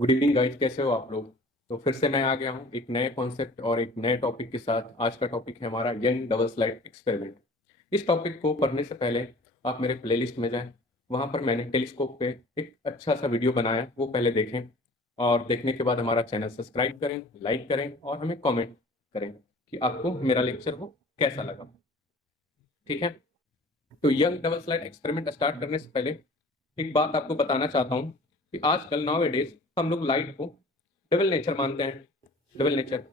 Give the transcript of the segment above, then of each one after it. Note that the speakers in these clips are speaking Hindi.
गुड इवनिंग गाइस, कैसे हो आप लोग। तो फिर से मैं आ गया हूँ एक नए कॉन्सेप्ट और एक नए टॉपिक के साथ। आज का टॉपिक है हमारा यंग डबल स्लाइड एक्सपेरिमेंट। इस टॉपिक को पढ़ने से पहले आप मेरे प्लेलिस्ट में जाएं। वहाँ पर मैंने टेलीस्कोप पे एक अच्छा सा वीडियो बनाया है, वो पहले देखें। और देखने के बाद हमारा चैनल सब्सक्राइब करें, लाइक करें और हमें कॉमेंट करें कि आपको मेरा लेक्चर वो कैसा लगा। ठीक है। तो young double slide experiment start करने से पहले एक बात आपको बताना चाहता हूँ कि आजकल नाउ डेज हम लोग लाइट को डबल नेचर मानते हैं। डबल नेचर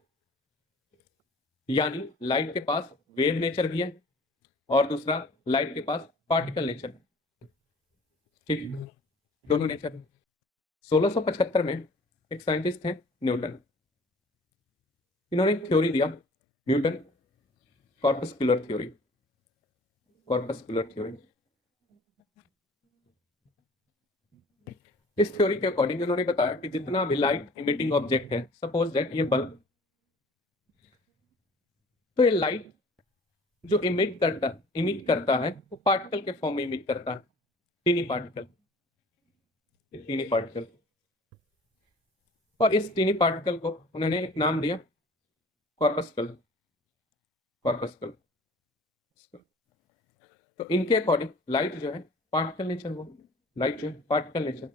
यानी लाइट के पास वेव नेचर भी है और दूसरा लाइट के पास पार्टिकल नेचर। ठीक, दोनों नेचर। 1675 में एक साइंटिस्ट थे न्यूटन। इन्होंने एक थ्योरी दिया, Newton corpuscular theory. Corpuscular theory, इस थ्योरी के अकॉर्डिंग इन्होंने बताया कि जितना भी लाइट इमिटिंग ऑब्जेक्ट है, सपोज दैट ये बल्ब, तो ये लाइट जो इमिट करता है वो पार्टिकल के फॉर्म में इमिट करता है। Tiny particle, tiny particle. और इस टीनी पार्टिकल को उन्होंने एक नाम दिया, कॉर्पस्कल। कॉर्पस्कल। तो इनके अकॉर्डिंग लाइट जो है पार्टिकल नेचर, वो लाइट जो है पार्टिकल नेचर।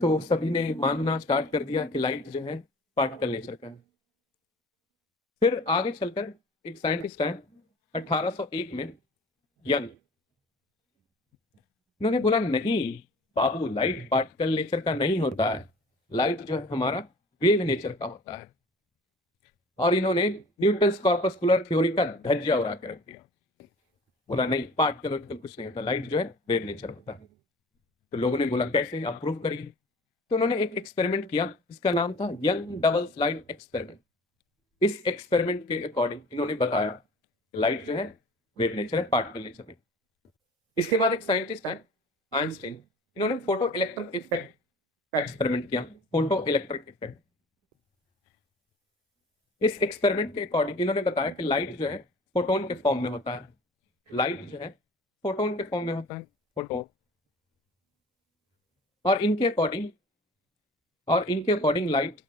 तो सभी ने मानना स्टार्ट कर दिया कि लाइट जो है पार्टिकल नेचर का है। फिर आगे चलकर एक साइंटिस्ट आए 1801 में, यंग। उन्होंने बोला नहीं बाबू, लाइट पार्टिकल नेचर का नहीं होता है, लाइट जो है हमारा वेव नेचर का होता है। और इन्होंने न्यूटन कॉर्पस्कुलर थ्योरी का धज्जा उड़ा के रख दिया। बोला नहीं, पार्टिकल वार्टिकल कुछ नहीं होता, लाइट जो है वेव नेचर होता है। तो लोगों ने बोला कैसे, आप प्रूव करिए। तो उन्होंने एक एक्सपेरिमेंट किया, इसका नाम था यंग डबल स्लाइड एक्सपेरिमेंट। इस एक्सपेरिमेंट के अकॉर्डिंग इन्होंने बताया लाइट जो है वेव नेचर है, पार्टिकल नेचर नहीं। इसके बाद एक साइंटिस्ट आए, आइंस्टाइन। इन्होंने फोटो इलेक्ट्रिक इफेक्ट का एक्सपेरिमेंट किया, फोटो इलेक्ट्रिक इफेक्ट। इस एक्सपेरिमेंट के अकॉर्डिंग इन्होंने बताया कि लाइट जो है फोटोन के फॉर्म में होता है। लाइट जो है फोटोन के फॉर्म में होता है, फोटोन। और इनके अकॉर्डिंग लाइट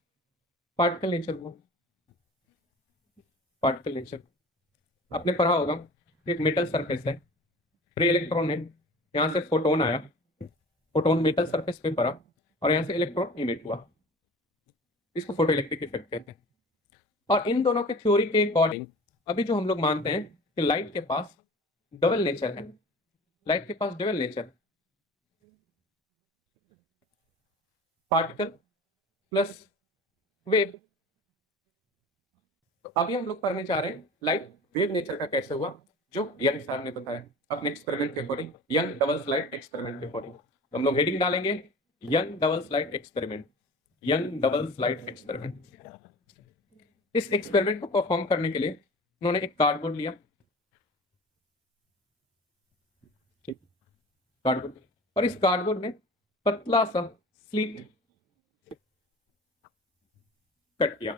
पार्टिकल नेचर को, पार्टिकल नेचर। आपने पढ़ा होगा, एक मेटल सरफेस है, फ्री इलेक्ट्रॉन है, यहाँ से फोटोन आया, फोटोन मेटल सरफेस पे पड़ा और यहाँ से इलेक्ट्रॉन इमिट हुआ। इसको फोटो इलेक्ट्रिक इफेक्ट कहते हैं। और इन दोनों के थ्योरी के अकॉर्डिंग अभी जो हम लोग मानते हैं कि लाइट के पास डबल नेचर है, लाइट के पास double nature, particle plus wave. तो अभी हम लोग पढ़ने जा रहे हैं लाइट वेव नेचर का कैसे हुआ, जो यंग साहब ने बताया अपने एक्सपेरिमेंट के according, young double slide experiment के अकॉर्डिंग। तो हम लोग हेडिंग डालेंगे young double slide experiment, young double slide experiment. इस एक्सपेरिमेंट को परफॉर्म करने के लिए उन्होंने एक कार्डबोर्ड लिया, ठीक, कार्डबोर्ड। और इस कार्डबोर्ड में पतला सा स्लीट कट किया,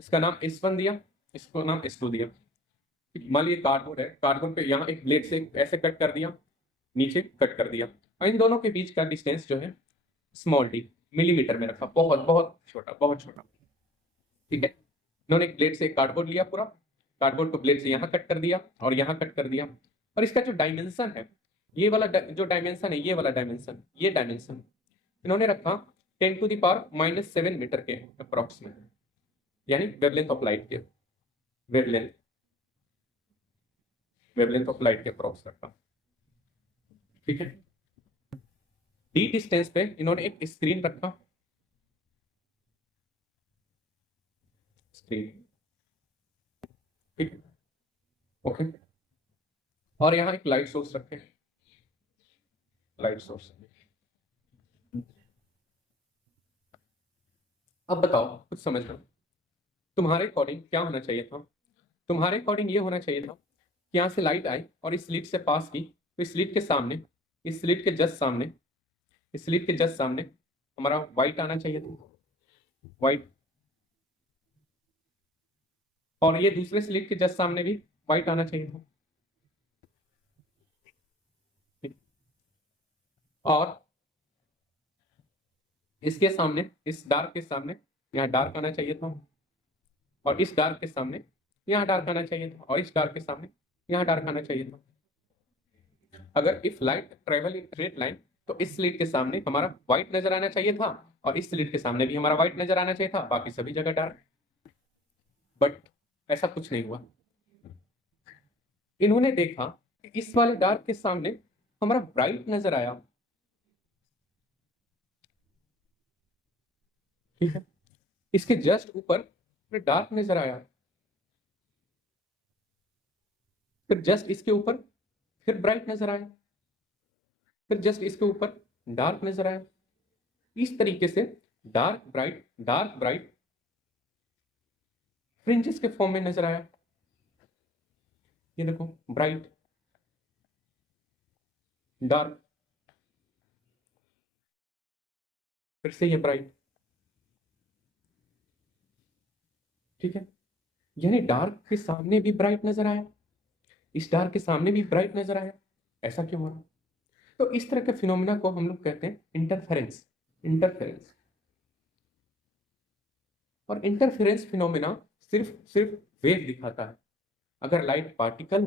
इसका नाम S1 दिया, इसको नाम S2 दिया। मान लीजिए कार्डबोर्ड है, कार्डबोर्ड पे यहाँ एक ब्लेड से ऐसे कट कर दिया, नीचे कट कर दिया, और इन दोनों के बीच का डिस्टेंस जो है स्मॉल डी, मिलीमीटर में रखा, बहुत बहुत छोटा, बहुत छोटा। ठीक है। इन्होंने एक ब्लेड से एक कार्डबोर्ड लिया पूरा, कार्डबोर्ड को ब्लेड से यहाँ कट कर दिया और यहाँ कट कर दिया। और इसका जो डायमेंशन है, ये वाला जो डायमेंशन है, ये वाला डायमेंशन, ये डायमेंशन इन्होंने रखा 10⁻⁻7 मीटर के अप्रोक्स में, यानी वेवलेंथ ऑफ लाइट के, वेवलेंथ, वेवलेंथ ऑफ लाइट के अप्रोक्स रखा। ठीक है। डी डिस्टेंस पे इन्होंने एक स्क्रीन रखा, स्क्रीन। ठीक है, ओके। और यहाँ एक लाइट सोर्स रखे, लाइट सोर्स। अब बताओ, कुछ समझ लो, तुम्हारे अकॉर्डिंग क्या होना चाहिए था। तुम्हारे अकॉर्डिंग ये होना चाहिए था कि यहाँ से लाइट आई और इस स्लिट से पास की, तो इस स्लिट के सामने, इस स्लिट के जस्ट सामने, इस स्लिट के जस्ट सामने हमारा व्हाइट आना चाहिए था, व्हाइट। और ये दूसरे स्लिट के जस्ट सामने भी व्हाइट आना चाहिए था। और इसके सामने, इस डार्क के सामने यहाँ डार्क आना चाहिए था, और इस डार्क के सामने यहाँ डार्क आना चाहिए था, और इस डार्क के सामने यहाँ डार्क आना चाहिए था। अगर if light travel in straight line, तो इस स्लिट के सामने हमारा व्हाइट नजर आना चाहिए था, और इस स्लिट के सामने भी हमारा व्हाइट नजर आना चाहिए था, बाकी सभी जगह डार्क। बट ऐसा कुछ नहीं हुआ। इन्होंने देखा कि इस वाले डार्क के सामने हमारा ब्राइट नजर आया, ठीक है। इसके जस्ट ऊपर डार्क नजर आया, फिर जस्ट इसके ऊपर फिर ब्राइट नजर आया, फिर जस्ट इसके ऊपर डार्क नजर आया। इस तरीके से डार्क ब्राइट फ्रिंजेस के फॉर्म में नजर आया। ये देखो, ब्राइट, डार्क, फिर से ये ब्राइट, ठीक है। यानी डार्क के सामने भी ब्राइट नजर आया, इस डार्क के सामने भी ब्राइट नजर आया। ऐसा क्यों हो रहा? तो इस तरह के फिनोमेना को हम लोग कहते हैं इंटरफेरेंस। इंटरफेरेंस और इंटरफेरेंस फिनोमेना सिर्फ सिर्फ वेव दिखाता है। अगर लाइट पार्टिकल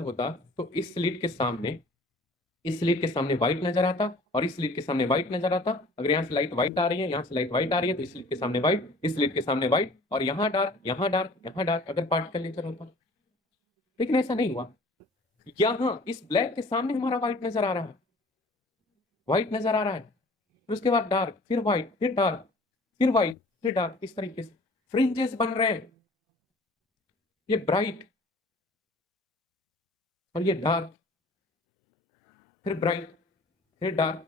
होता तो इस स्लिट के सामने व्हाइट नजर आता, और इस स्लिट के सामने व्हाइट नजर आता। अगर यहाँ से लाइट व्हाइट आ रही है, यहाँ से लाइट व्हाइट आ रही है, तो इस स्लिट के सामने व्हाइट, इस स्लिट के सामने व्हाइट, और यहाँ डार्क, यहाँ डार्क, यहाँ डार्क, अगर पार्टिकल नेचर होता। लेकिन ऐसा नहीं हुआ। यहाँ इस ब्लैक के सामने हमारा व्हाइट नजर आ रहा है, व्हाइट नजर आ रहा है, फिर उसके बाद डार्क, फिर व्हाइट, फिर डार्क, फिर व्हाइट, फिर डार्क। इस तरीके से फ्रिंजेस बन रहे हैं। ये ब्राइट और ये डार्क, फिर ब्राइट, फिर डार्क,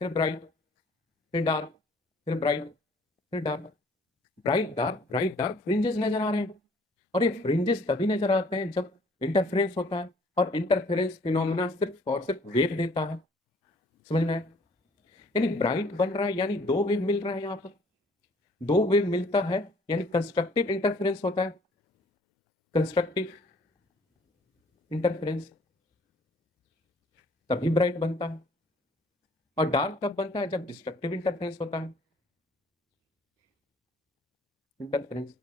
फिर ब्राइट, फिर डार्क, फिर ब्राइट, फिर डार्क, ब्राइट डार्क फ्रिंजेस नजर आ रहे हैं। और ये फ्रिंजेस तभी नजर आते हैं जब इंटरफेरेंस होता है, और इंटरफेरेंस फिनोमेना सिर्फ और सिर्फ वेव देता है। समझ में आया? यानी ब्राइट बन रहा है, यानी दो वेव मिल रहा है। यहाँ पर दो वेव मिलता है, यानी कंस्ट्रक्टिव इंटरफेरेंस होता है। कंस्ट्रक्टिव इंटरफेरेंस तभी ब्राइट बनता है, और डार्क तब बनता है जब डिस्ट्रक्टिव इंटरफेरेंस होता है। इंटरफेरेंस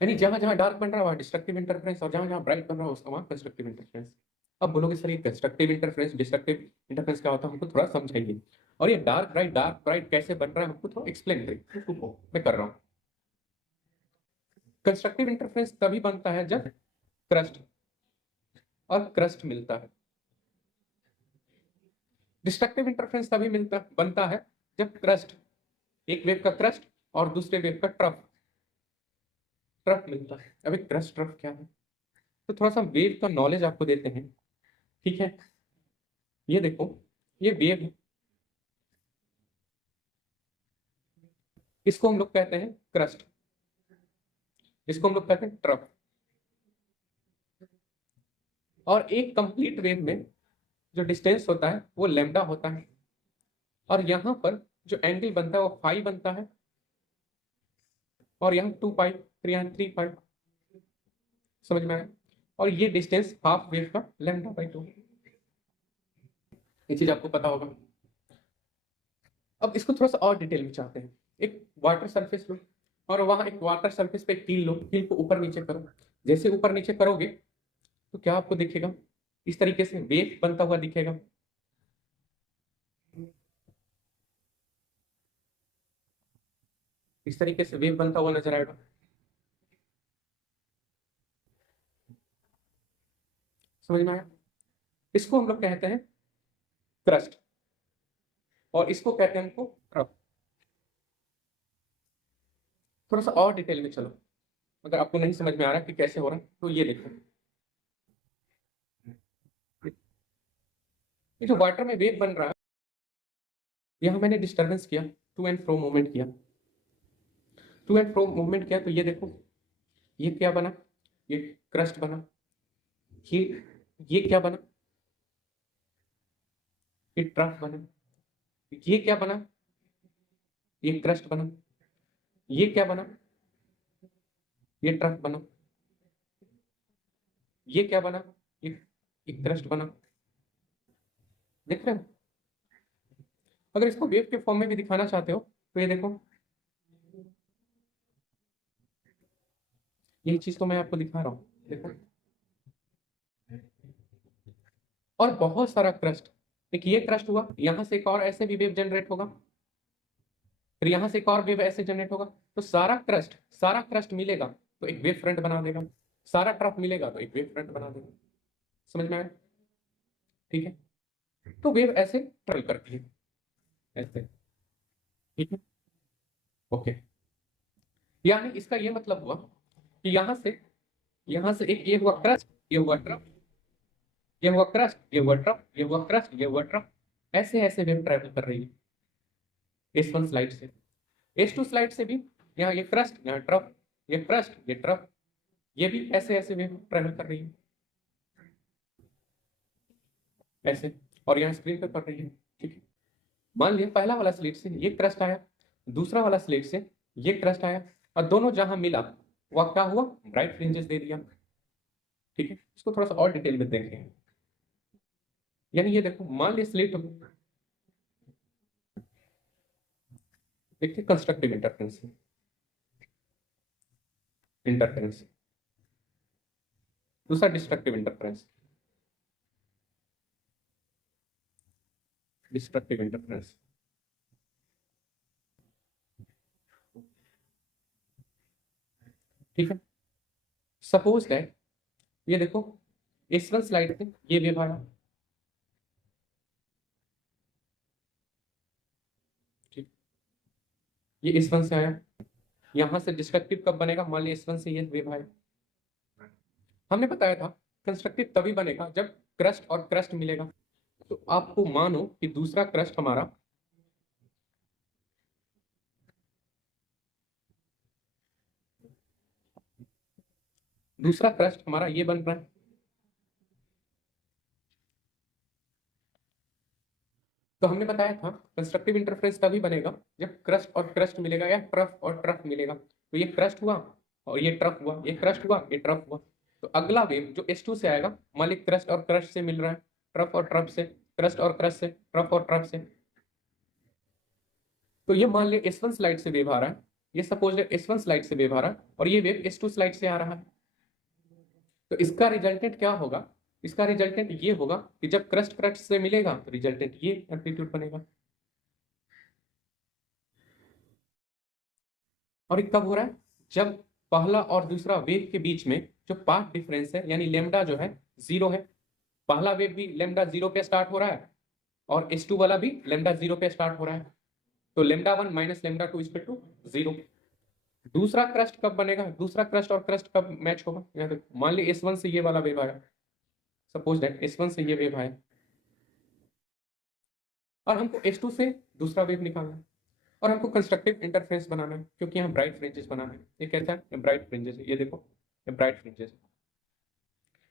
यानी जहां जहां डार्क बन रहा है वहां डिस्ट्रक्टिव इंटरफेरेंस, और जहां जहां ब्राइट बन रहा है उसका वहां कंस्ट्रक्टिव इंटरफेरेंस। अब बोलोगे सर ये कंस्ट्रक्टिव इंटरफेरेंस डिस्ट्रक्टिव इंटरफेरेंस क्या होता है, हमको थोड़ा समझाइए। और ये डार्क ब्राइट कैसे बन रहा है हमको थोड़ा एक्सप्लेन करिए। रुको, मैं कर रहा हूँ। कंस्ट्रक्टिव इंटरफेरेंस तभी बनता है जब क्रस्ट और क्रस्ट मिलता है। डिस्ट्रक्टिव इंटरफेरेंस तभी बनता है जब क्रस्ट, एक वेव का क्रस्ट और दूसरे वेव का ट्रफ ट्रफ मिलता है। अभी क्रस्ट ट्रफ क्या है, तो थोड़ा सा वेव का नॉलेज आपको देते हैं, ठीक है। ये देखो, ये वेव है, इसको हम लोग कहते हैं क्रस्ट, इसको हम लोग कहते हैं ट्रफ। और एक कंप्लीट वेव में जो डिस्टेंस होता है वो लैम्डा होता है, और यहाँ पर जो एंगल बनता है वो फाई बनता है, और यहाँ 2 पाई, फिर यहाँ 3 पाई। समझ में आया? और ये डिस्टेंस हाफ वेव का λ/2। ये चीज आपको पता होगा। अब इसको थोड़ा सा और डिटेल में चाहते हैं। एक वाटर सरफेस लो, और वहां एक वाटर सरफेस पे एक कील लो, कील को ऊपर नीचे करो। जैसे ऊपर नीचे करोगे तो क्या आपको दिखेगा? इस तरीके से वेव बनता हुआ दिखेगा। इस तरीके से वेव बनता हुआ नजर आएगा। समझ में आया? इसको हम लोग कहते हैं क्रस्ट, और इसको कहते हैं हमको ट्रफ। थोड़ा सा और डिटेल में चलो, अगर आपको नहीं समझ में आ रहा कि कैसे हो रहा है तो ये देखो। ये जो वाटर में वेव बन रहा है, यहाँ मैंने डिस्टर्बेंस किया, टू एंड फ्रो मूवमेंट किया, टू एंड फ्रो मूवमेंट किया, तो ये देखो, ये क्या बना? ये क्रस्ट बना। ये ये क्या बना? ये ट्रफ बना। ये क्या बना? ये क्रस्ट बना। ये क्या बना? ये ट्रफ बना। ये क्या बना? ये एक क्रस्ट बना, देख रहे हो। अगर इसको वेव के फॉर्म में भी दिखाना चाहते हो तो ये देखो, यही चीज तो मैं आपको दिखा रहा हूँ, देखो। और बहुत सारा क्रस्ट, एक ये क्रस्ट हुआ, यहां से एक और ऐसे भी वेव जनरेट होगा, फिर यहां से एक और वेव ऐसे जनरेट होगा। तो सारा क्रस्ट मिलेगा तो एक वेव फ्रंट बना देगा, सारा ट्रफ मिलेगा तो एक वेव फ्रंट बना देगा। समझ में आया? ठीक है। तो वेव ऐसे ट्रेवल करती है, ऐसे। ठीक है, ओके। यानी इसका ये मतलब हुआ कि यहां से एक ये हुआ क्रस्ट, ये हुआ ट्रफ, ये हुआ क्रस्ट, ये हुआ ट्रफ, ये हुआ क्रस्ट, ये हुआ ट्रफ, ऐसे ऐसे वेव ट्रेवल कर रही है S1 स्लाइड से। S2 स्लाइड से भी यहाँ ये क्रस्ट, यहाँ ट्रफ, ये क्रस्ट, ये ट्रफ, ये भी ऐसे ऐसे वेव ट्रेवल कर रही है, ऐसे। और यहाँ स्क्रीन पे पड़ रही है। ठीक है, मान लिया पहला वाला स्लिट से ये क्रस्ट आया, दूसरा वाला स्लिट से ये क्रस्ट आया, और दोनों जहां मिला वह क्या हुआ, ब्राइट फ्रिंजेस दे दिया। ठीक है, इसको थोड़ा सा और डिटेल में देखें। यानी ये देखो, मान लिया स्लिट, देखिए कंस्ट्रक्टिव इंटरफेरेंस, इंटरफेरेंस, दूसरा डिस्ट्रक्टिव इंटरफेरेंस, डिस्ट्रक्टिव इंटरफेरेंस। ठीक है, सपोज दैट ये देखो, इस वन स्लाइड पे ये वेव आया, ठीक, ये इस वन से आया, यहां से डिस्ट्रक्टिव कब बनेगा, मान लिया इस वन से ये वेव आया। हमने बताया था कंस्ट्रक्टिव तभी बनेगा जब क्रस्ट और क्रस्ट मिलेगा। तो आपको मानो कि दूसरा क्रस्ट हमारा ये बन रहा है। तो हमने बताया था कंस्ट्रक्टिव इंटरफेरेंस तभी बनेगा जब क्रस्ट और क्रस्ट मिलेगा या ट्रफ और ट्रफ मिलेगा। तो ये क्रस्ट हुआ और ये ट्रफ हुआ, ये क्रस्ट हुआ, ये ट्रफ हुआ। तो अगला वेव जो S2 से आएगा, मान ली क्रस्ट और क्रस्ट से मिल रहा है, ट्रफ और ट्रफ से, क्रस्ट और क्रस्ट से, ट्रफ और ट्रफ से। तो ये मान लिया S1 स्लाइड से वेव आ रहा है, ये सपोज S1 स्लाइड से वेव आ रहा है, और ये वेव S2 स्लाइड से आ रहा है। तो इसका रिजल्टेंट क्या होगा, इसका रिजल्टेंट ये होगा कि जब क्रस्ट क्रस्ट से मिलेगा तो रिजल्टेंट ये एम्पलीट्यूड बनेगा। और ये कब हो रहा है, जब पहला और दूसरा वेव के बीच में जो पाथ डिफरेंस है, यानी लेमडा जो है 0 है। पहला वेव भी लेमडा 0 पे स्टार्ट हो रहा है और S2 वाला भी लेमडा 0 पे स्टार्ट हो रहा है। तो lambda 1 minus lambda 2 equal to 0। दूसरा क्रस्ट कब बनेगा, दूसरा क्रस्ट और क्रस्ट कब मैच होगा, यहाँ देखो, मान ली S1 से ये वाला वेव आया, सपोज दैट S1 से ये वेव आया, और हमको S2 से दूसरा वेव निकालना है, और हमको कंस्ट्रक्टिव इंटरफेरेंस बनाना है, क्योंकि यहाँ ब्राइट फ्रिंजेस बनाना है। ये कैसा है, ब्राइट फ्रिंजेस है, ये देखो, ये ब्राइट फ्रिंजेस।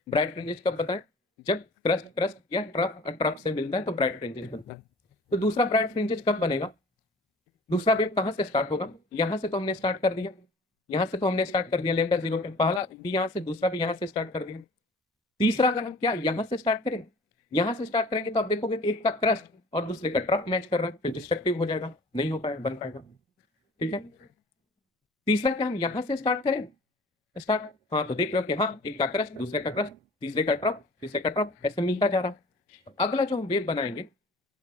ब्राइट फ्रिंजेस कब बताएं, जब क्रस्ट क्रस्ट या ट्रफ ट्रफ से मिलता है तो ब्राइट फ्रिंजेस बनता है। तो दूसरा ब्राइट फ्रिंजेस कब बनेगा, दूसरा वेव कहाँ से स्टार्ट होगा, यहाँ से तो हमने स्टार्ट कर दिया, यहाँ से तो हमने स्टार्ट कर दिया लेमडा 0 पे, पहला भी यहाँ से, दूसरा भी यहाँ से स्टार्ट कर दिया। तीसरा अगर हम क्या यहाँ से स्टार्ट करें, यहाँ से स्टार्ट करेंगे तो आप देखोगे कि एक का क्रस्ट और दूसरे का ट्रफ मैच कर रहा है, फिर डिस्ट्रक्टिव हो जाएगा, नहीं हो पाएगा, बन पाएगा। ठीक है, तीसरा क्या हम यहाँ से स्टार्ट करें, स्टार्ट, हाँ, तो देख रहे हो कि हाँ, एक का क्रस्ट, दूसरे का क्रस्ट, तीसरे का ट्रफ, तीसरे का ट्रफ, ऐसे मिलता जा रहा है। तो अगला जो हम वेव बनाएंगे,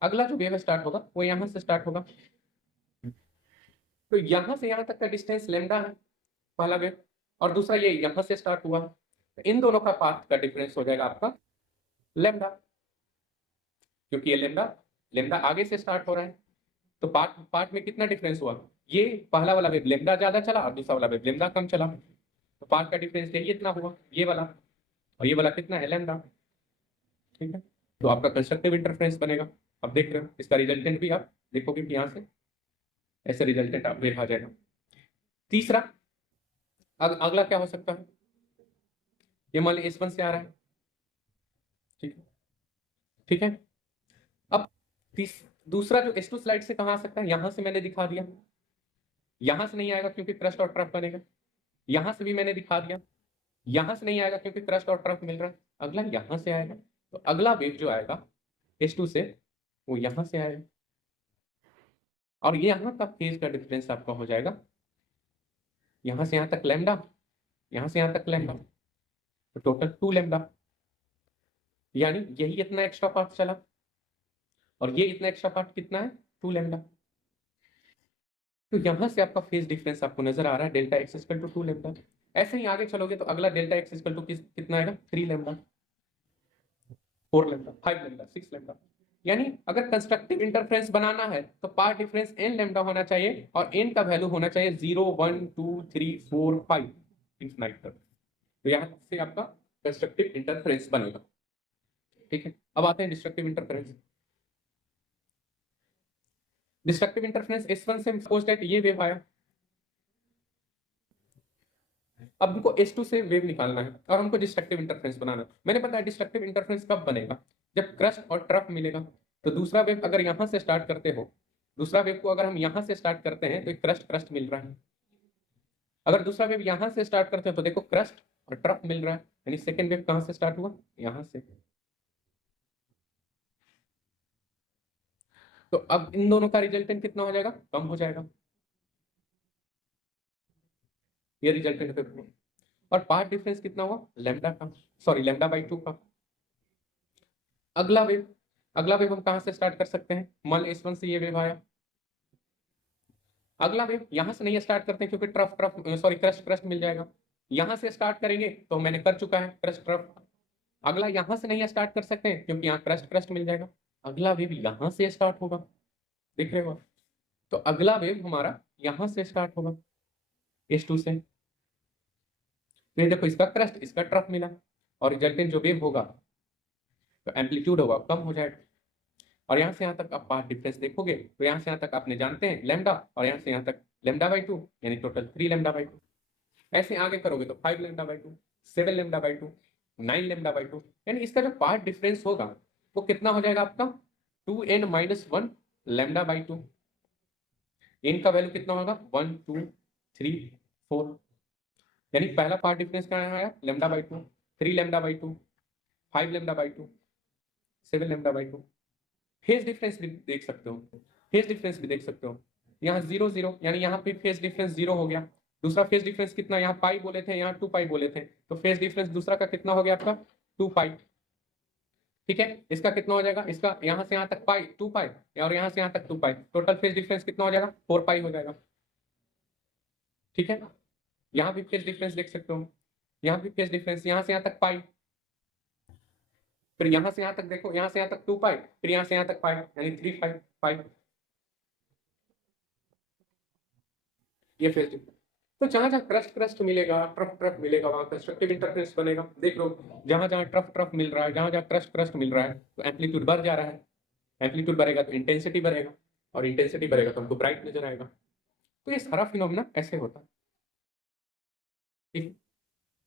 अगला जो वेव स्टार्ट होगा वो यहाँ से स्टार्ट होगा। तो यहाँ से यहाँ तक का डिस्टेंस लेमडा है, पहला वेव, और दूसरा ये यहाँ से स्टार्ट हुआ। तो इन दोनों का पाथ का डिफरेंस हो जाएगा आपका लेमडा, क्योंकि ये लेमडा लेमडा आगे से स्टार्ट हो रहा है। तो पार्ट पार्ट में कितना डिफरेंस हुआ, ये पहला वाला वेव लेमडा ज्यादा चला और दूसरा वाला वेव लेमडा कम चला। तो पार्ट का डिफरेंस ये इतना हुआ, ये वाला, और ये वाला कितना है, लेमडा। ठीक है, तो आपका कंस्ट्रक्टिव इंटरफेरेंस बनेगा। अब देख रहे हो इसका रिजल्टेंट भी आप देखोगे कि यहाँ से ऐसे रिजल्टेंट आप वेव आ जाएगा। तीसरा अगला क्या हो सकता है, ये मान ली S1 से आ रहा है, ठीक है, ठीक है। अब दूसरा जो S2 स्लाइड से कहाँ आ सकता है, यहां से मैंने दिखा दिया, यहां से नहीं आएगा क्योंकि क्रस्ट और ट्रफ बनेगा, यहां से भी मैंने दिखा दिया, यहां से नहीं आएगा क्योंकि क्रस्ट और ट्रफ मिल रहा है, अगला यहां से आएगा। तो अगला वेव जो आएगा S2 से वो यहां से आएगा, और ये यहां का फेज का डिफरेंस आपका हो जाएगा यहां से यहां तक लैम्डा, यहां से यहां तक लैम्डा, तो टोटल 2 लैम्डा, यानी यही इतना एक्स्ट्रा पार्ट चला, और ये इतना एक्स्ट्रा पार्ट कितना है 2 लैम्डा। तो यहां से आपका फेज डिफरेंस आपको नजर आ रहा है delta x equal to 2 lambda. ऐसे ही आगे चलोगे तो अगला डेल्टा एक्स इक्वल टू कितना आएगा 3 लैम्डा, 4 लैम्डा, 5 लैम्डा, 6 लैम्डा। यानी अगर कंस्ट्रक्टिव इंटरफेरेंस बनाना है तो पार्ट डिफरेंस n लैम्डा होना चाहिए, और n का वैल्यू होना चाहिए 0 1 2 3 4 5 इंफिनिट तक। तो यहां से आपका कंस्ट्रक्टिव इंटरफेरेंस बनेगा। ठीक है, अब आते हैं destructive interference. Destructive interference S1 से सपोज दैट ये वेव आया, अब हमको S2 से वेव निकालना है और हमको डिस्ट्रक्टिव इंटरफेरेंस बनाना है। मैंने बताया डिस्ट्रक्टिव इंटरफेरेंस कब बनेगा, जब क्रस्ट और ट्रफ मिलेगा। तो दूसरा वेव अगर यहां से स्टार्ट करते हो, दूसरा वेव को अगर हम यहां से स्टार्ट करते हैं तो एक क्रस्ट क्रस्ट मिल रहा है। अगर दूसरा वेव यहां से स्टार्ट करते हैं तो देखो क्रस्ट और ट्रफ मिल रहा है, यानी सेकेंड वेव कहां से स्टार्ट हुआ, यहां से। तो अब इन दोनों का रिजल्टेंट कितना हो जाएगा, कम हो जाएगा, ये रिजल्टेंट वेव हुआ। और पार्ट डिफरेंस कितना हुआ लैम्डा का, सॉरी लैम्डा बाई 2 का। अगला वेव, अगला वेव हम कहां से स्टार्ट कर सकते हैं, मान लो S1 से ये वेव आया, अगला वेव यहां से नहीं स्टार्ट करते हैं क्योंकि trough trough sorry crust crust मिल जाएगा। यहां से स्टार्ट करेंगे तो मैंने कर चुका है क्रस्ट ट्रफ। अगला यहां से नहीं स्टार्ट कर सकते हैं क्योंकि यहाँ क्रस्ट क्रस्ट मिल जाएगा, अगला वेव यहां से स्टार्ट होगा, देख रहे हो आप? तो अगला वेव हमारा यहां से स्टार्ट होगा S2 से। तो ये देखो इसका क्रस्ट इसका ट्रफ मिला, और रिजल्टेंट जो वेव होगा तो एम्पलीट्यूड होगा कम हो जाएगा। और यहाँ से यहाँ तक आप पार्ट डिफरेंस देखोगे तो यहाँ से यहाँ तक आपने जानते हैं लैम्डा, और यहाँ से यहाँ तक लैम्डा बाई 2, यानी टोटल 3 लैम्डा बाई 2। ऐसे आगे करोगे तो 5 lambda by 2, 7 lambda by 2, 9 lambda by 2, यानी इसका जो पार्ट डिफरेंस होगा वो कितना हो जाएगा आपका 2n-1 लैम्डा बाई 2। n का वैल्यू कितना होगा 1 2 3 4, यानी पहला पार्ट डिफरेंस क्या आया lambda by 2, 3 lambda by 2, 5 lambda by 2, 7 lambda by 2। Phase difference भी देख सकते हो, फेज डिफरेंस भी देख सकते हो, यहाँ 0 0, यानी यहाँ पे फेज डिफरेंस 0 हो गया। दूसरा फेज डिफरेंस कितना, यहाँ पाई बोले थे यहाँ 2 पाई बोले थे, तो फेज डिफरेंस दूसरा का कितना हो गया आपका 2 पाई। ठीक है, इसका कितना हो जाएगा, इसका यहाँ से यहाँ तक पाई 2 पाई, और यहाँ से यहाँ तक 2 पाई, टोटल फेज डिफरेंस कितना हो जाएगा 4 पाई हो जाएगा। ठीक है, यहाँ भी फेज डिफरेंस देख सकते हो, यहाँ भी फेज डिफरेंस यहाँ से यहाँ तक पाई, फिर यहाँ से यहाँ तक देखो, यहाँ से यहाँ तक 2 पाई, फिर यहाँ से यहाँ तक पाई, यानी 3 पाई पाई, ये फेज डिफरेंस। तो जहां जहां क्रस्ट क्रस्ट मिलेगा ट्रफ ट्रफ मिलेगा वहां कंस्ट्रक्टिव इंटरफेरेंस बनेगा। देख लो जहां जहां ट्रफ ट्रफ मिल रहा है, जहां जहां क्रस्ट क्रस्ट मिल रहा है तो एम्पलीट्यूड बढ़ जा रहा है, एम्पलीट्यूड बढ़ेगा तो इंटेंसिटी बढ़ेगा, और इंटेंसिटी बढ़ेगा तो हमको ब्राइट नजर आएगा। तो ये सारा फिनोमिना ऐसे होता है। ठीक,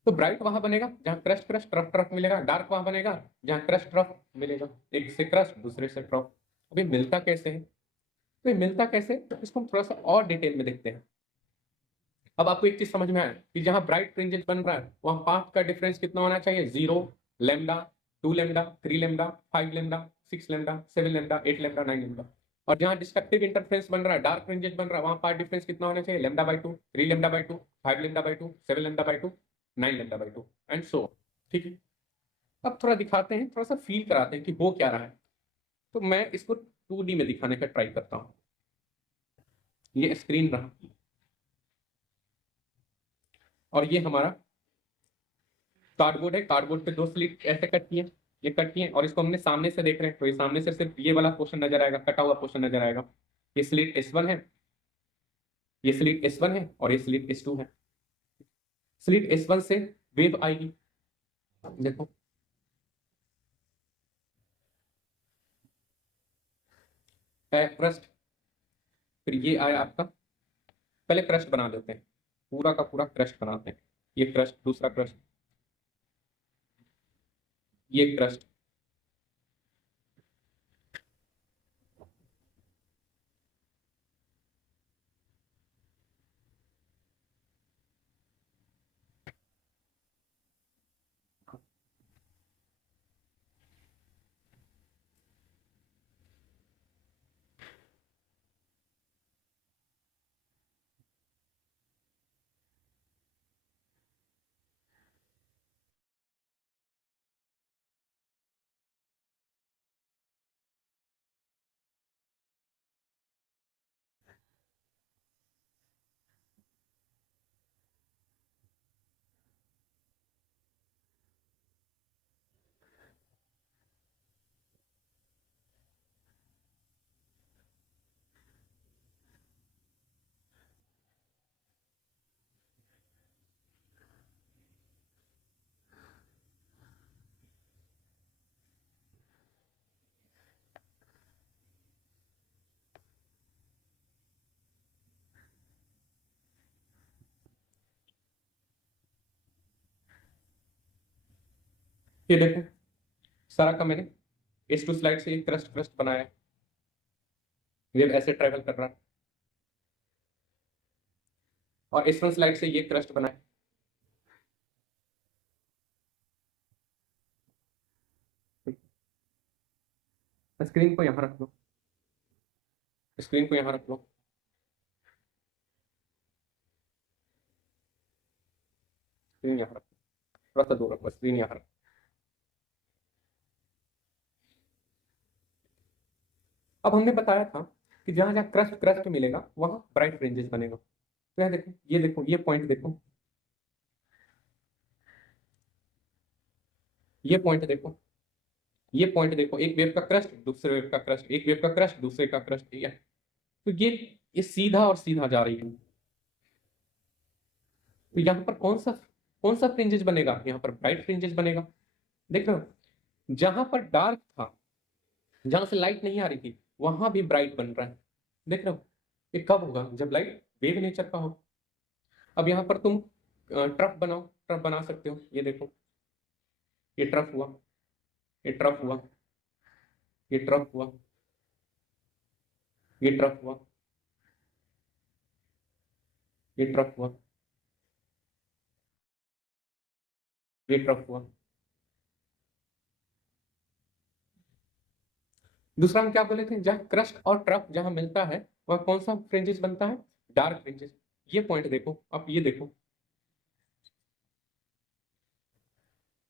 तो ब्राइट वहां बनेगा जहां क्रस्ट क्रस्ट ट्रफ ट्रफ मिलेगा, डार्क वहां बनेगा जहां क्रस्ट ट्रफ मिलेगा, एक से क्रस्ट दूसरे से ट्रफ। अभी मिलता कैसे है, तो ये मिलता कैसे, तो इसको हम थोड़ा सा और डिटेल में देखते हैं। अब आपको एक चीज समझ में आया कि जहां ब्राइट फ्रिंजेस बन रहा है वहां पाथ का डिफरेंस कितना होना चाहिए 0 lambda 2 lambda 3 lambda 5 lambda 6 lambda 7 lambda 8 lambda 9 lambda. और जहां डिस्ट्रक्टिव इंटरफेरेंस बन रहा है डार्क फ्रिंजेस बन रहा है वहां पाथ डिफरेंस कितना होना चाहिए lambda by 2 3 lambda by 2 5 lambda by 2 7 lambda by 2 9 lambda by 2 and so. ठीक है, अब थोड़ा दिखाते हैं, थोड़ा सा फील कराते हैं कि हो क्या रहा है। तो मैं इसको 2D में दिखाने का ट्राई करता हूँ। ये स्क्रीन रहा, और ये हमारा कार्डबोर्ड है, कार्डबोर्ड पे 2 स्लिट ऐसे कट किए, ये कट किए, और इसको हमने सामने से देख रहे हैं तो ये सामने से सिर्फ ये वाला पोर्शन नजर आएगा, कटा हुआ पोर्शन नजर आएगा। ये स्लिट S1 है, ये स्लिट S1 है, और ये स्लिट S2 है। स्लिट S1 से वेव आएगी, देखो क्रस्ट, फिर ये आया आपका, पहले क्रस्ट बना देते हैं, पूरा का पूरा क्रस्ट बनाते हैं। ये क्रस्ट, दूसरा क्रस्ट, ये क्रस्ट, ये देखो सारा का मैंने S2 स्लाइड से एक क्रस्ट क्रस्ट बनाया, वेव ऐसे ट्रेवल कर रहा है, और S1 स्लाइड से ये क्रस्ट बनाया। स्क्रीन को यहां रख लो, स्क्रीन को यहां रख लो, स्क्रीन यहां रख, थोड़ा सा दूर रखो, स्क्रीन यहां रख। अब हमने बताया था कि जहां जहां क्रस्ट क्रस्ट मिलेगा वहां ब्राइट फ्रिंजेस बनेगा। तो यहाँ देखो, ये देखो, ये पॉइंट देखो, ये पॉइंट देखो, ये पॉइंट देखो, एक वेव का क्रस्ट, दूसरे वेव का क्रस्ट, एक वेव का क्रस्ट, दूसरे का क्रस्ट, ठीक है। तो ये सीधा और सीधा जा रही है। तो यहाँ पर कौन सा फ्रिंजेस बनेगा? यहाँ पर ब्राइट फ्रिंजेस बनेगा। देख रहे हो, जहां पर डार्क था, जहां से लाइट नहीं आ रही थी, वहां भी ब्राइट बन रहा है। देख रहे हो, ये कब होगा? जब लाइट वेव नेचर का हो। अब यहाँ पर तुम ट्रफ बनाओ, ट्रफ बना सकते हो। ये देखो, ये ट्रफ हुआ, ये ट्रफ हुआ, ये ट्रफ हुआ, ये ट्रफ हुआ, ये ट्रफ हुआ, ये ट्रफ हुआ। दूसरा हम क्या बोले थे? जहां क्रस्ट और ट्रफ जहां मिलता है वह कौन सा फ्रिंजेस बनता है? Dark fringes. ये पॉइंट देखो, अब ये देखो,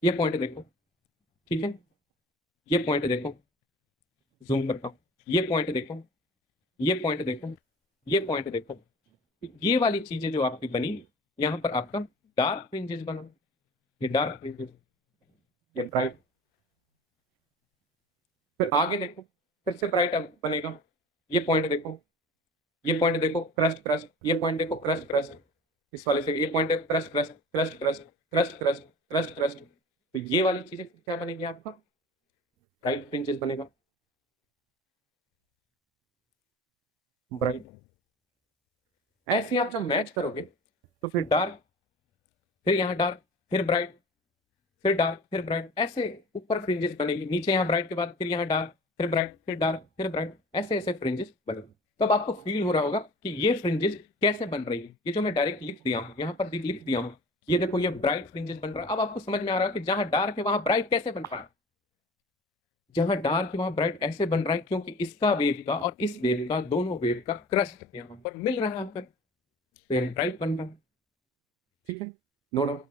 ये पॉइंट देखो, ठीक है, ये पॉइंट देखो, जूम करता हूं, ये पॉइंट देखो, ये पॉइंट देखो, ये पॉइंट देखो। ये वाली चीजें जो आपकी बनी, यहां पर आपका डार्क फ्रिंजेस बना, ये डार्क फ्रिंजेस, ये ब्राइट। फिर आगे देखो, फिर से ब्राइट बनेगा। ये पॉइंट देखो, ये पॉइंट देखो, क्रस्ट क्रस्ट, ये पॉइंट देखो, क्रस्ट क्रस्ट, इस वाले से ये पॉइंट है, crust crust, crust crust, crust crust, crust crust. तो ये वाली चीजें फिर क्या बनेगी आपका? ब्राइट फ्रिंजेस बनेगा, ब्राइट। ऐसे आप जब मैच करोगे तो फिर डार्क, फिर यहाँ डार्क, फिर ब्राइट, फिर डार्क, फिर ब्राइट, ऐसे ऊपर फ्रिंजेस बनेगी, नीचे यहाँ ब्राइट के बाद फिर यहाँ डार्क, फिर ब्राइट, फिर डार्क, फिर ब्राइट, ऐसे ऐसे फ्रिंजेस बनेगी। तो अब आपको फील हो रहा होगा कि ये फ्रिंजेस कैसे बन रही है। ये जो मैं डायरेक्ट लिख दिया हूँ, यहाँ पर लिख दिया हूँ, ये देखो, ये ब्राइट फ्रिंजेस बन रहा है। अब आपको समझ में आ रहा है कि जहां डार्क है वहां ब्राइट कैसे बन रहा है। जहां डार्क है वहां ब्राइट ऐसे बन रहा है क्योंकि इसका वेव का और इस वेव का, दोनों वेव का क्रस्ट यहाँ पर मिल रहा है आकर, तो ये ब्राइट बन रहा है। ठीक है, नो डाउट।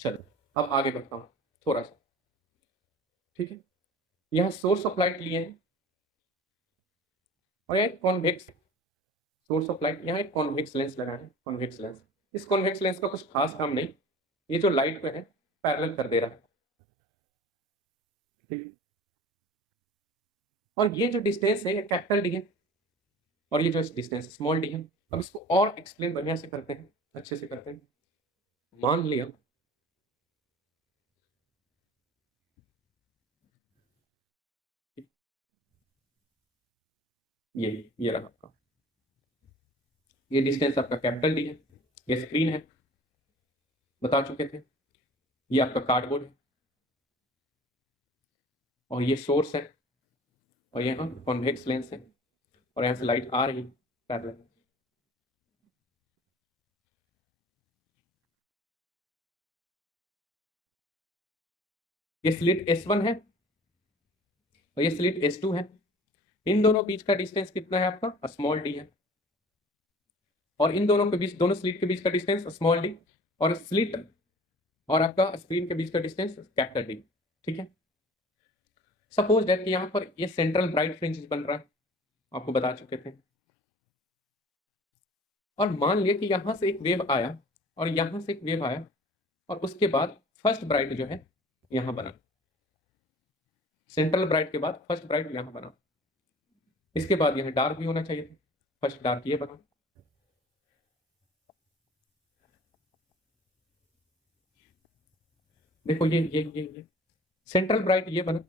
चलो अब आगे बढ़ता हूँ थोड़ा सा, ठीक है। यहाँ सोर्स ऑफ लाइट लिए हैं, और एक कॉन्वेक्स सोर्स ऑफ लाइट, यहाँ एक कॉन्वेक्स लेंस लगा है, कॉन्वेक्स लेंस। इस कॉन्वेक्स लेंस का कुछ खास काम नहीं, ये जो लाइट पे है पैरेलल कर दे रहा है, ठीक। और ये जो डिस्टेंस है ये कैपिटल डी है, और ये जो डिस्टेंस स्मॉल डी है। अब इसको और एक्सप्लेन बढ़िया से करते हैं, अच्छे से करते हैं। मान लिया ये रहा आपका, ये डिस्टेंस आपका कैपिटल डी है, ये स्क्रीन है, बता चुके थे। ये आपका कार्डबोर्ड है, और ये सोर्स है, और यहाँ कॉन्वेक्स लेंस है, और यहाँ से लाइट आ रही पैरेलल। ये स्लिट S1 है, और ये स्लिट S2 है। इन दोनों बीच का डिस्टेंस कितना है आपका? स्मॉल डी है। और इन दोनों के बीच, दोनों स्लिट के बीच का डिस्टेंस स्मॉल डी, और स्लिट और आपका स्क्रीन के बीच का डिस्टेंस कैपिटल डी, ठीक है। सपोज दैट कि यहाँ पर ये सेंट्रल ब्राइट फ्रिंज बन रहा है, आपको बता चुके थे। और मान लिया कि यहाँ से एक वेव आया, और यहाँ से एक वेव आया, और उसके बाद फर्स्ट ब्राइट जो है यहाँ बना, सेंट्रल ब्राइट के बाद फर्स्ट ब्राइट यहाँ बना। इसके बाद यहाँ डार्क भी होना चाहिए था, फर्स्ट डार्क ये बना। देखो ये सेंट्रल ब्राइट ये बना,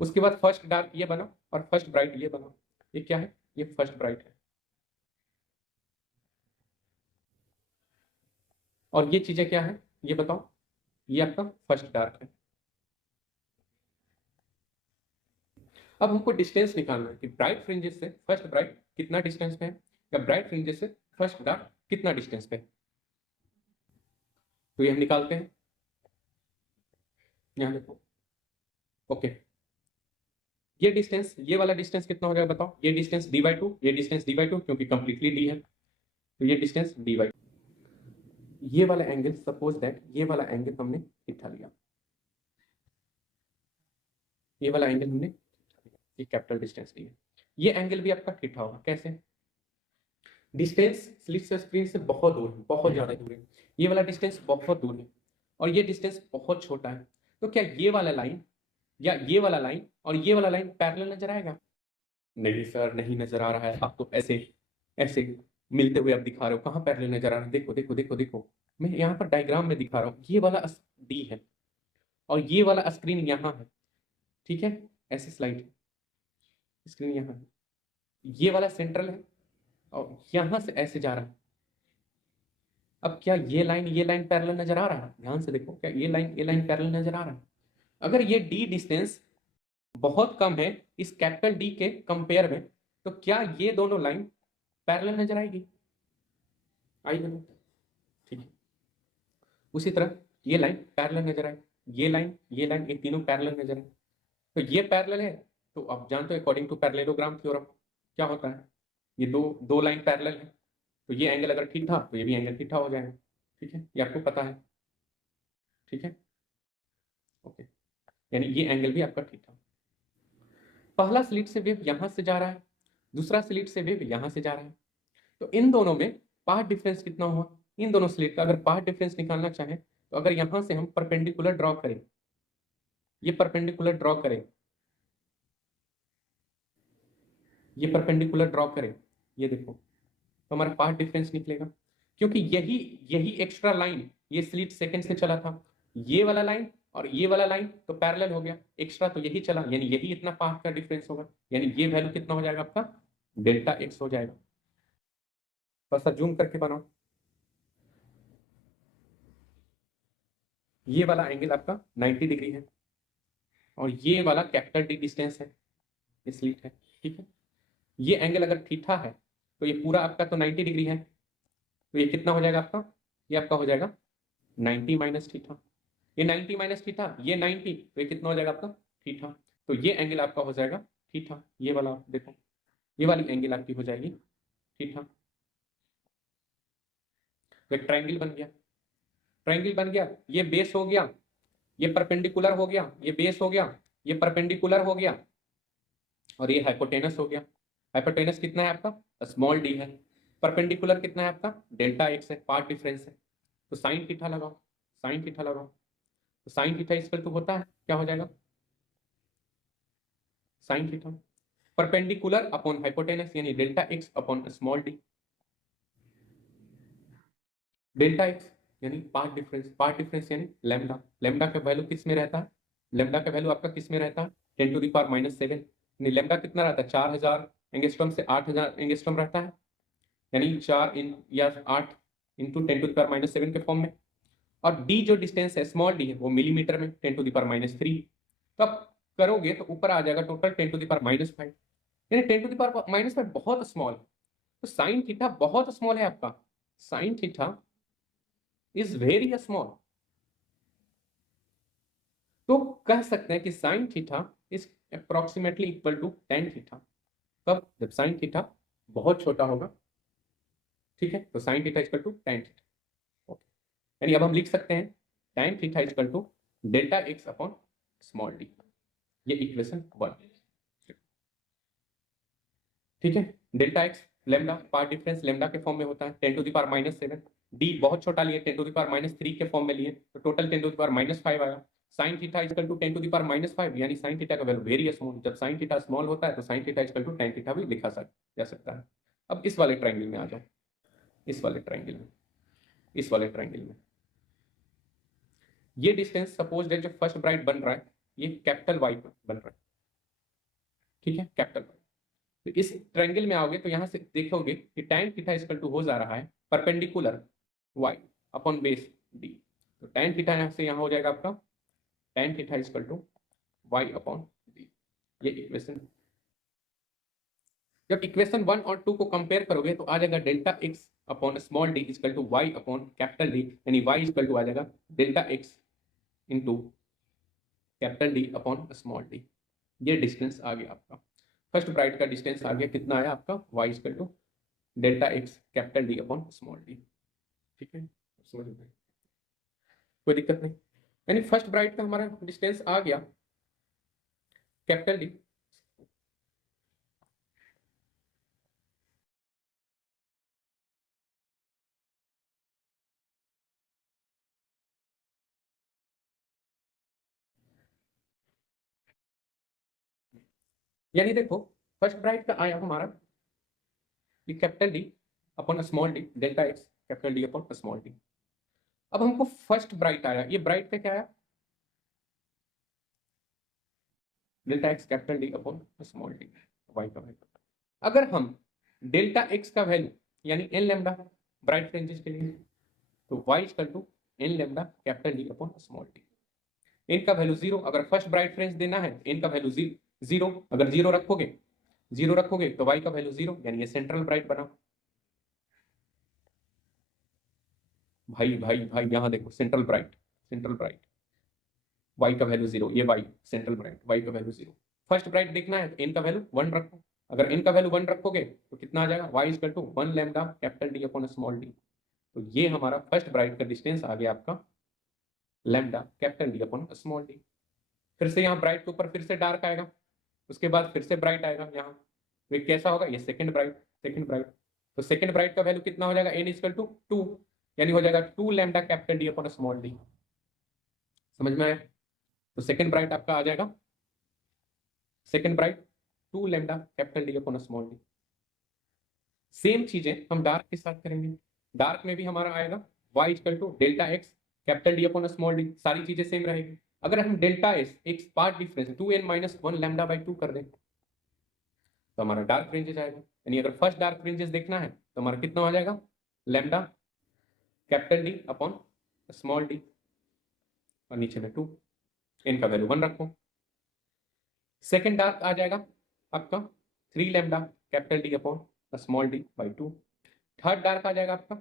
उसके बाद फर्स्ट डार्क ये बना, और फर्स्ट ब्राइट ये बना। ये क्या है? ये फर्स्ट ब्राइट है। और ये चीजें क्या है ये बताओ? ये आपका फर्स्ट डार्क है। अब हमको डिस्टेंस निकालना है कि ब्राइट फ्रिंजेस से फर्स्ट ब्राइट कितना डिस्टेंस पे है, या ब्राइट फ्रिंजेस से फर्स्ट डार्क कितना डिस्टेंस पे है। तो ये हम निकालते हैं, यहाँ देखो। ओके, ये डिस्टेंस, ये वाला डिस्टेंस कितना हो जाएगा बताओ। ये डिस्टेंस d/2, ये डिस्टेंस d/2 क्योंकि कंप्लीटली d है, तो ये डिस्टेंस d/2। ये वाला एंगल, सपोज दैट ये वाला एंगल हमने थीटा लिया, ये वाला एंगल हमने, ये कैपिटल डिस्टेंस दी है, ये एंगल भी आपका थीटा होगा। कैसे? डिस्टेंस स्लिट से स्क्रीन से बहुत दूर है, बहुत ज्यादा दूर है, ये वाला डिस्टेंस बहुत दूर है और ये डिस्टेंस बहुत छोटा है। तो क्या ये वाला लाइन या ये वाला लाइन और ये वाला लाइन पैरेलल नजर आएगा? नहीं सर, नहीं नजर आ रहा है। आप तो ऐसे ऐसे मिलते हुए आप दिखा रहे हो, कहाँ पैरेलल नजर आ रहा है? देखो देखो देखो देखो, मैं यहाँ पर डायग्राम में दिखा रहा हूँ, ये वाला डी है और ये वाला स्क्रीन यहाँ है, ठीक है, ऐसे स्लाइड स्क्रीन यहाँ है, ये वाला सेंट्रल है और यहाँ से ऐसे जा रहा है। अब क्या ये लाइन पैरेलल नजर आ रहा है? ध्यान से देखो, क्या ये लाइन पैरेलल नजर आ रहा है? अगर ये डी डिस्टेंस बहुत कम है इस कैपिटल डी के कंपेयर में, तो क्या ये दोनों लाइन पैरेलल नजर आएगी? आएगी ना? ठीक है। उसी तरह ये लाइन पैरेलल नजर आए, ये लाइन, ये तीनों पैरेलल नजर आए। तो ये पैरेलल है, तो आप जानते हो अकॉर्डिंग टू पैरेललोग्राम थ्योरम क्या होता है, ये दो दो लाइन पैरेलल है, तो ये एंगल अगर ठीक था तो ये भी एंगल ठीक हो जाएगा। ठीक है, ये आपको पता है। ठीक है, ओके, यानी ये एंगल भी आपका ठीक था। पहला स्लिट से वेव यहां से जा रहा है, दूसरा स्लिट से वेव यहां से जा रहा है, तो इन दोनों में पाथ डिफरेंस कितना हुआ? इन दोनों स्लिट का अगर पाथ डिफरेंस निकालना चाहें तो अगर यहां से हम परपेंडिकुलर ड्रॉ करें, ये परपेंडिकुलर ड्रॉ करें, ये परपेंडिकुलर ड्रॉ करें, ये देखो, तो हमारा पाथ डिफरेंस निकलेगा, क्योंकि यही यही एक्स्ट्रा लाइन ये स्लिट सेकंड से चला था, ये वाला लाइन और ये वाला लाइन तो पैरेलल हो गया, एक्स्ट्रा तो यही चला, यानी यही इतना पाथ का डिफरेंस होगा, यानी ये वैल्यू कितना हो जाएगा आपका? डेल्टा एक्स हो जाएगा। थोड़ा सा जूम करके बनाओ, ये वाला एंगल आपका 90 डिग्री है और ये वाला कैपिटल डी डिस्टेंस है, ये स्लिट है। ठीक है, ये एंगल अगर थीटा है तो ये पूरा आपका तो 90 डिग्री है, तो ये कितना हो जाएगा आपका? ये आपका हो जाएगा 90 माइनस थीटा, ये 90 माइनस थीटा, ये 90, तो ये कितना हो जाएगा आपका? थीटा। तो ये एंगल आपका हो जाएगा थीटा, ये वाला देखो, ये वाली एंगल आपकी हो जाएगी थीटा। तो एक ट्रायंगल बन गया, ट्रायंगल बन गया, ये बेस हो गया, ये परपेंडिकुलर हो गया, ये बेस हो गया, ये परपेंडिकुलर हो गया और ये हाइपोटेनस हो गया। हाइपोटेनस कितना है आपका? स्मॉल डी है। परपेंडिकुलर कितना है आपका? डेल्टा एक्स है, पार्ट डिफरेंस है। तो साइन थीटा लगाओ, साइन थीटा लगाओ, तो साइन थीटा इक्वल टू होता है, क्या हो जाएगा? Sine theta perpendicular upon hypotenuse यानी delta x upon small D. Delta x यानी पार्ट डिफरेंस यानी लैम्डा। लैम्डा का वैल्यू किस में रहता है? लैम्डा का वैल्यू आपका किस में रहता है? 10⁻⁻7। यानी लैम्डा कितना रहता है? 4000 एंगस्ट्रॉम से 8000 एंगस्ट्रॉम रहता है, यानी 4 इन या 8 इंटू 10⁻⁷ के फॉर्म में। और डी जो डिस्टेंस है स्मॉल डी है वो मिलीमीटर में 10⁻3। तो आप करोगे तो ऊपर आ जाएगा टोटल 10⁻5, यानी 10⁻5 बहुत स्मॉल। तो साइन थीटा बहुत स्मॉल है आपका, sine theta is very small. तो कह सकते हैं कि sine theta is approximately equal to tan theta. कब? जब साइन थीटा बहुत छोटा होगा। ठीक है, तो sine theta equal to tan theta. Okay, यानी अब हम लिख सकते हैं tan theta equal to delta x upon small d, ये इक्वेशन 1। ठीक है, delta x lambda path difference lambda के फॉर्म में होता है 10⁻⁷। डी बहुत छोटा लिए 10⁻³ के फॉर्म में लिए तो टोटल 10⁻⁵ आया। साइन थीटा इक्वल टू 10⁻⁵, यानी साइन थीटा का वैल्यू वेरी स्मॉल। जब साइन थीटा स्मॉल होता है तो sine theta equal to tan theta भी लिखा जा सकता है। अब इस वाले ट्रायंगल में आ जाओ, इस वाले ट्रायंगल में, इस वाले ट्रायंगल में ये डिस्टेंस सपोज जो फर्स्ट ब्राइट बन रहा है ये कैपिटल वाई बन रहा है। ठीक है, कैपिटल वाई। तो इस ट्रायंगल में आओगे तो यहां से देखोगे कि tan थीटा इक्वल टू हो जा रहा है perpendicular y upon base d। तो tan थीटा यहां से यहां हो जाएगा आपका tan theta equal to y upon d। ये इक्वेशन। जब इक्वेशन 1 और 2 को कंपेयर करोगे तो आ जाएगा delta x upon small d equal to Y upon capital D, यानी वाई इक्वल टू आ जाएगा delta x into capital D upon small d. ये डिस्टेंस आ गया आपका, फर्स्ट ब्राइट का डिस्टेंस आ गया, कितना आया आपका, Y equal to delta x capital D upon small d. ठीक है, समझ में कोई दिक्कत नहीं। यानी फर्स्ट ब्राइट का हमारा डिस्टेंस आ गया कैपिटल डी, यानी देखो फर्स्ट ब्राइट का आया हमारा capital D upon small D delta x capital D upon small D. अब हमको फर्स्ट ब्राइट आया, ये ब्राइट पे क्या आया, delta x capital D upon small d, Y का वैल्यू। अगर हम डेल्टा एक्स का वैल्यू यानी एन लैम्डा ब्राइट फ्रिंजेस के लिए, तो Y equal to N lambda capital D upon small d. N का वैल्यू 0, अगर फर्स्ट ब्राइट फ्रिंज देना है एन का वैल्यू 0, अगर 0 रखोगे तो वाई का वैल्यू 0, यानी ये सेंट्रल ब्राइट बना। भाई भाई भाई यहां देखो सेंट्रल ब्राइट, वाई का वैल्यू 0, ये वाई सेंट्रल ब्राइट, वाई का वैल्यू 0। फर्स्ट ब्राइट देखना है तो एन का वैल्यू 1 रखो, अगर एन का वैल्यू 1 रखोगे तो कितना आ जाएगा, Y equal to 1 lambda capital D upon small d. तो ये हमारा फर्स्ट ब्राइट का डिस्टेंस आ गया आपका lambda capital D upon small d. फिर से यहाँ ब्राइट के ऊपर फिर से डार्क आएगा, उसके बाद फिर से ब्राइट आएगा यहाँ, तो ये कैसा होगा, ये सेकंड ब्राइट। तो सेकंड ब्राइट का वैल्यू कितना हो जाएगा, एन इक्वल टू 2, यानी हो जाएगा 2 lambda capital D upon small D. समझ में आया? तो सेकंड ब्राइट आपका आ जाएगा, second bright 2 lambda capital D upon small D. Same चीजें हम डार्क के साथ करेंगे, डार्क में भी हमारा आएगा y equal to delta x capital D upon small d, सारी चीजें सेम रहेगी। अगर हम डेल्टा एस एक path difference 2n minus 1 lambda by 2 कर दें तो हमारा डार्क फ्रिंजेस आएगा, यानी अगर फर्स्ट डार्क फ्रिंजेस देखना है तो हमारा कितना हो जाएगा, lambda capital D upon small D और नीचे में 2, n का वैल्यू 1 रखो। सेकेंड डार्क आ जाएगा आपका 3 lambda capital D upon small D by 2। Third dark आ जाएगा आपका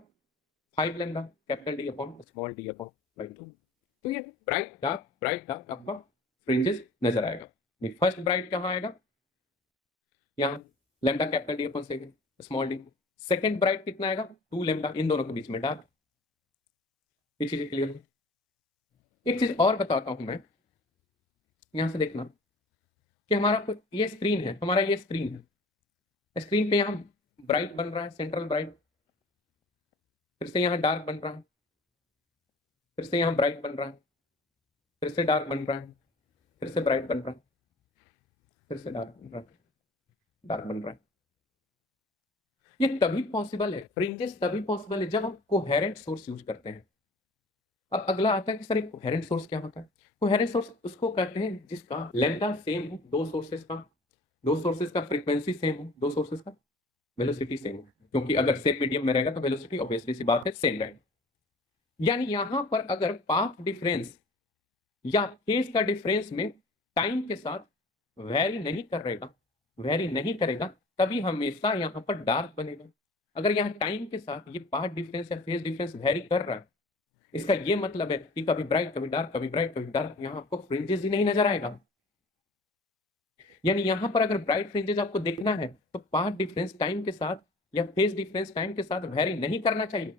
5 lambda capital D upon small D upon by 2। तो ये ब्राइट डार्क आपका फ्रिंजेस नजर आएगा। फर्स्ट ब्राइट कहाँ आएगा, यहाँ lambda capital D upon small D. Second bright कितना आएगा, 2 लैम्डा, इन दोनों के बीच में डार्क। ये चीजें क्लियर। एक चीज और बताता हूं मैं, यहां से देखना कि हमारा ये स्क्रीन है, स्क्रीन पे यहाँ ब्राइट बन रहा है, सेंट्रल ब्राइट, फिर से यहाँ डार्क बन रहा है, फिर से यहाँ ब्राइट बन रहा है, फिर से डार्क बन रहा है, फिर से ब्राइट बन रहा है, फिर से डार्क बन रहा है। ये तभी पॉसिबल है, फ्रिंजेस तभी पॉसिबल है जब हम कोहेरेंट सोर्स यूज करते हैं। अब अगला आता है कि सर एक कोहेरेंट सोर्स क्या होता है। कोहेरेंट सोर्स उसको कहते हैं जिसका लैम्डा सेम हो, दो सोर्सेस का फ्रीक्वेंसी सेम हो, दो सोर्सेस का वेलोसिटी सेम हो, क्योंकि अगर सेम मीडियम में रहेगा तो वेलोसिटी ऑब्वियसली सी बात है सेम रहेगा। यानी यहां पर अगर पाथ डिफरेंस या फेज का डिफरेंस में टाइम के साथ वेरी नहीं करेगा तभी हमेशा यहां पर डार्क बनेगा। अगर यहाँ टाइम के साथ ये पाथ डिफरेंस या फेज डिफरेंस वेरी कर रहा है, इसका ये मतलब है कि कभी ब्राइट कभी डार्क, कभी ब्राइट कभी डार्क, यहां आपको फ्रिंजेस ही नहीं नजर आएगा। यानी यहां पर अगर ब्राइट फ्रिंजेस आपको देखना है तो पाथ डिफरेंस टाइम के साथ या फेज डिफरेंस टाइम के साथ वेरी नहीं करना चाहिए,